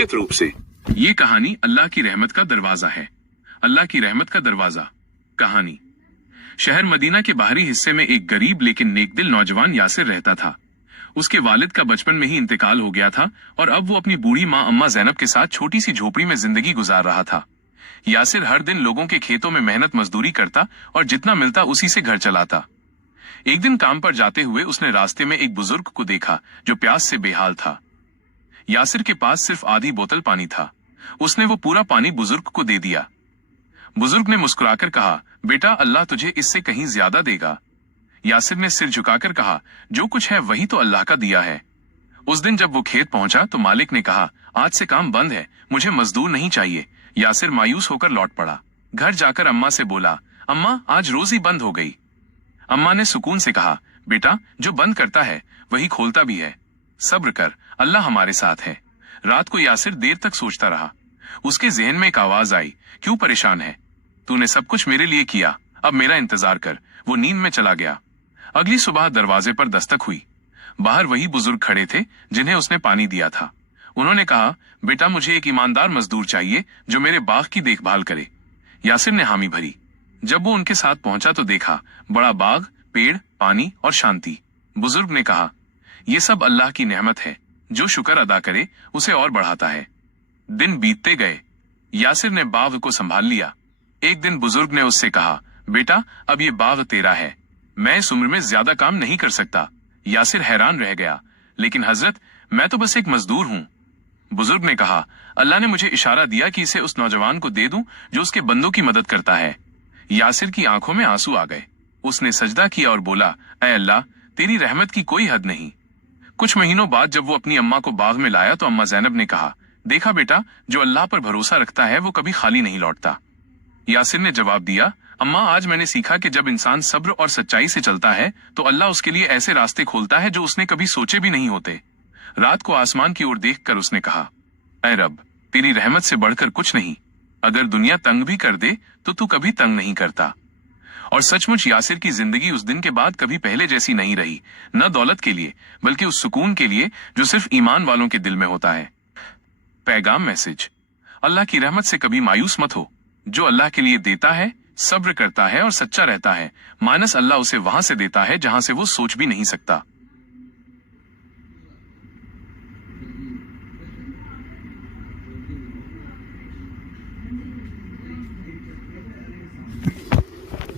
निश्चित रूप से। ये कहानी अल्लाह की रहमत का दरवाजा है। अल्लाह की रहमत का दरवाजा। कहानी। शहर मदीना के बाहरी हिस्से में एक गरीब लेकिन नेकदिल नौजवान यासिर रहता था। उसके वालिद का बचपन में ही इंतकाल हो गया था और अब वो अपनी बूढ़ी माँ अम्मा जैनब के साथ छोटी सी झोपड़ी में जिंदगी गुजार रहा था। यासिर हर दिन लोगों के खेतों में मेहनत मजदूरी करता और जितना मिलता उसी से घर चलाता। एक दिन काम पर जाते हुए उसने रास्ते में एक बुजुर्ग को देखा जो प्यास से बेहाल था। यासिर के पास सिर्फ आधी बोतल पानी था। उसने वो पूरा पानी बुजुर्ग को दे दिया। बुजुर्ग ने मुस्कुराकर कहा, बेटा अल्लाह तुझे इससे कहीं ज्यादा देगा। यासिर ने सिर झुकाकर कहा, जो कुछ है वही तो अल्लाह का दिया है। उस दिन जब वो खेत पहुंचा तो मालिक ने कहा, आज से काम बंद है, मुझे मजदूर नहीं चाहिए। यासिर मायूस होकर लौट पड़ा। घर जाकर अम्मा से बोला, अम्मा आज रोजी बंद हो गई। अम्मा ने सुकून से कहा, बेटा जो बंद करता है वही खोलता भी है, सब्र कर, अल्लाह हमारे साथ है। रात को यासिर देर तक सोचता रहा। उसके जहन में एक आवाज आई, क्यों परेशान है? तूने सब कुछ मेरे लिए किया, अब मेरा इंतजार कर। वो नींद में चला गया। अगली सुबह दरवाजे पर दस्तक हुई। बाहर वही बुजुर्ग खड़े थे जिन्हें उसने पानी दिया था। उन्होंने कहा, बेटा मुझे एक ईमानदार मजदूर चाहिए जो मेरे बाग की देखभाल करे। यासिर ने हामी भरी। जब वो उनके साथ पहुंचा तो देखा बड़ा बाग, पेड़, पानी और शांति। बुजुर्ग ने कहा, ये सब अल्लाह की नेमत है, जो शुक्र अदा करे उसे और बढ़ाता है। दिन बीतते गए। यासिर ने बाग को संभाल लिया। एक दिन बुजुर्ग ने उससे कहा, बेटा अब ये बाग तेरा है, मैं इस उम्र में ज्यादा काम नहीं कर सकता। यासिर हैरान रह गया, लेकिन हजरत मैं तो बस एक मजदूर हूँ। बुजुर्ग ने कहा, अल्लाह ने मुझे इशारा दिया कि इसे उस नौजवान को दे दूं जो उसके बंदों की मदद करता है। यासिर की आंखों में आंसू आ गए। उसने सजदा किया और बोला, ऐ अल्लाह तेरी रहमत की कोई हद नहीं। कुछ महीनों बाद जब वो अपनी अम्मा को बाग में लाया तो अम्मा जैनब ने कहा, देखा बेटा जो अल्लाह पर भरोसा रखता है वो कभी खाली नहीं लौटता। यासिर ने जवाब दिया, अम्मा आज मैंने सीखा कि जब इंसान सब्र और सच्चाई से चलता है तो अल्लाह उसके लिए ऐसे रास्ते खोलता है जो उसने कभी सोचे भी नहीं होते। रात को आसमान की ओर देखकर उसने कहा, ऐ रब तेरी रहमत से बढ़कर कुछ नहीं, अगर दुनिया तंग भी कर दे तो तू कभी तंग नहीं करता। और सचमुच यासिर की जिंदगी उस दिन के बाद कभी पहले जैसी नहीं रही, न दौलत के लिए बल्कि उस सुकून के लिए जो सिर्फ ईमान वालों के दिल में होता है। पैगाम मैसेज, अल्लाह की रहमत से कभी मायूस मत हो। जो अल्लाह के लिए देता है, सब्र करता है और सच्चा रहता है, मानस अल्लाह उसे वहां से देता है जहां से वो सोच भी नहीं सकता।